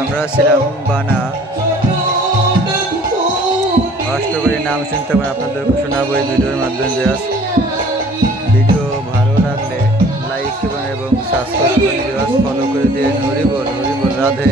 আমরা ছিলাম বানা অষ্টকরীর নাম শুনতে পারেন, আপনাদেরকে শোনাবো এই ভিডিওর মাধ্যমে। ভিডিও ভালো লাগলে লাইক করবেন এবং সাবস্ক্রাইব করবেন, ফলো করে দিয়ে হরি বল রাধে।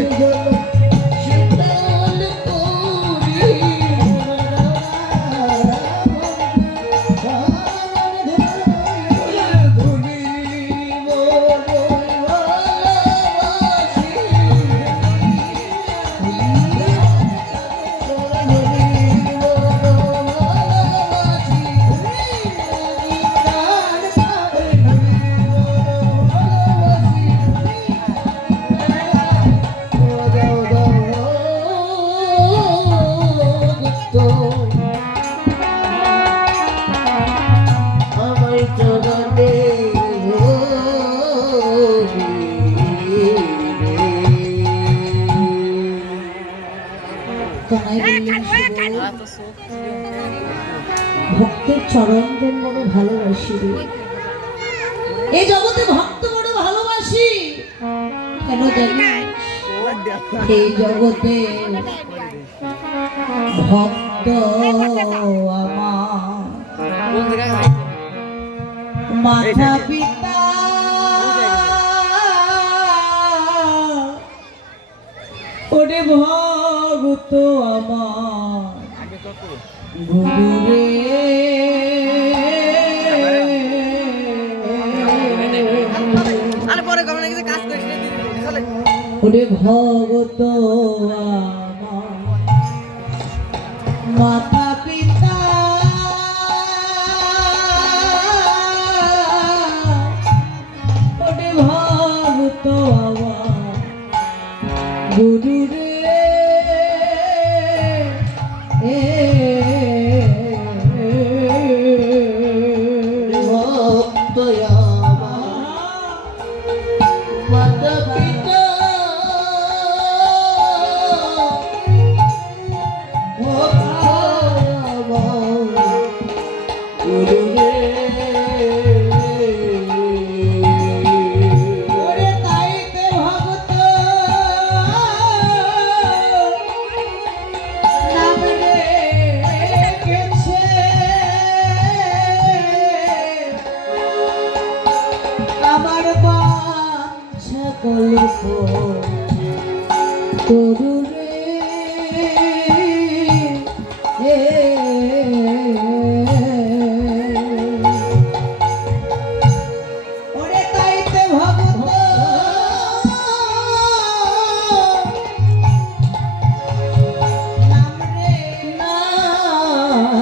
ভক্তের চরণদের বড় ভালোবাসি, এই জগতে ভক্ত বড় ভালোবাসি। কেন জানি এই জগতে ভক্ত আমার মাতা পিতা ওরে ভক্ত আমার গুরু রে। ওরে ভগত আমার মাতা পিতা ওরে ভগত আমার গুরু রে। আমার বাঞ্ছা কল্প তরু রে, ওরে তাইতে ভগত নাম রে নাম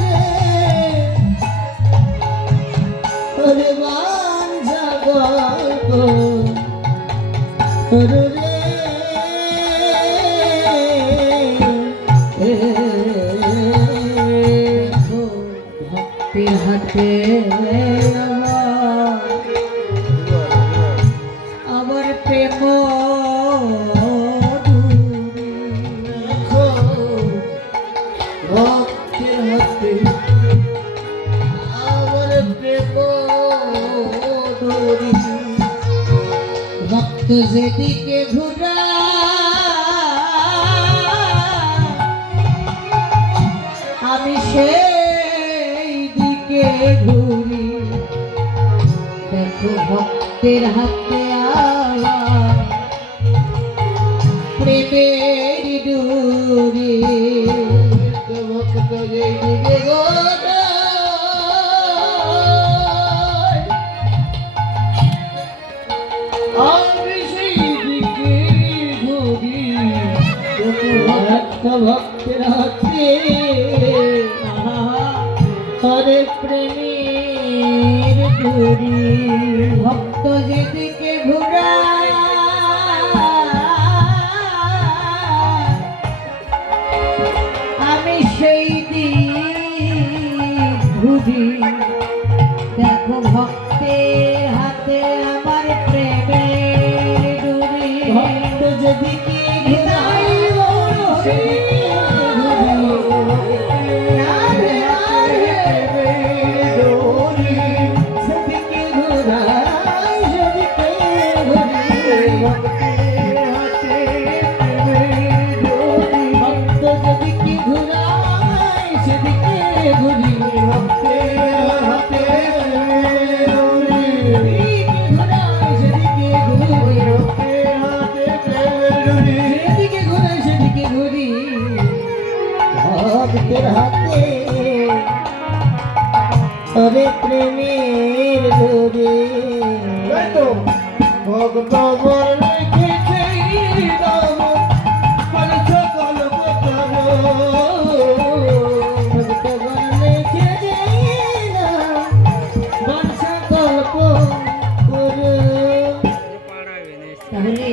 রে, ওরে বাঞ্ছা কল্প তরু রে। ভক্তির হাতে আমার প্রেম ভক্তির হাতে আমার প্রেম ভক্ত যেদিকে ঘুরা আমি সেই দিকে ঘুরি। দেখো ভক্তের হাতে আমার প্রেমের ডুরি। ভক্ত যেদিকে ঘোরা আমি সেই দিকে ঘুরি। ভক্তের হাতে হরে প্রেমের ডুরি। ভক্ত যেদিকে ঘুরা আমি সেই দিক ঘুরি। দেখো ভক্তের হাতে আমার প্রেমের ডুরি। ভক্ত যেদিকে ঘুরাই সেদিকে ঘুরি ভক্তের হাতে সেদিকে ঘুরি ভক্তের হাতে প্রেমের ডুরি সেদিকে ঘুরে সেদিকে ঘুরি ভক্তের হাতে তবে প্রেমের ডুরি ভক্ত বর রেখেছে নাম বলে সকল কথা ভক্ত বর রেখেছে নাম বংশ কল্প করো। তাহলে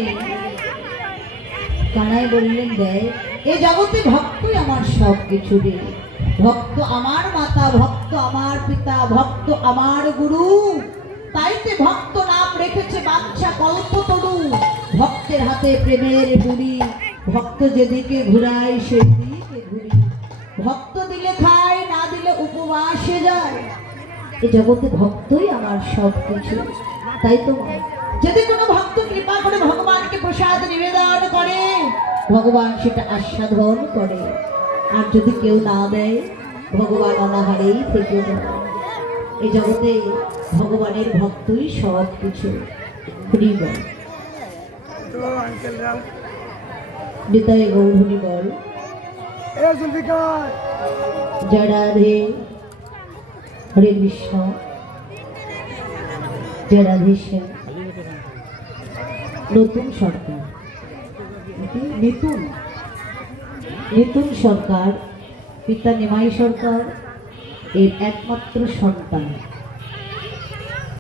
কানাই বললেন দেয় এ জগতে ভক্তই আমার সব কিছু রে ভক্ত আমার মাতা ভক্ত আমার পিতা ভক্ত আমার গুরু তাইতে ভক্ত নাম রেখেছে বাঞ্ছা কল্পতরু ভক্তের হাতে প্রেমের বুড়ি ভক্ত যেদিকে ঘুরায় সেদিকে ঘুরি ভক্ত দিলে খায় না দিলে উপবাসে যায় এ জগতে ভক্তই আমার সব কিছু তাই তো যদি কোনো ভক্ত কৃপা করে ভগবানকে প্রসাদ নিবেদন করে ভগবান সেটা আস্বাদন করে আর যদি কেউ না দেয় ভগবান অনাহারেই থেকে যায় এই জগতে ভগবানের ভক্তই সব কিছু হরিবল নিতাই গৌর হরিবল জয় রাধে হরে কৃষ্ণ জয় রাধে শ্যাম নতুন সরকার নতুন সরকার পিতা নিমাই সরকার এর একমাত্র সন্তান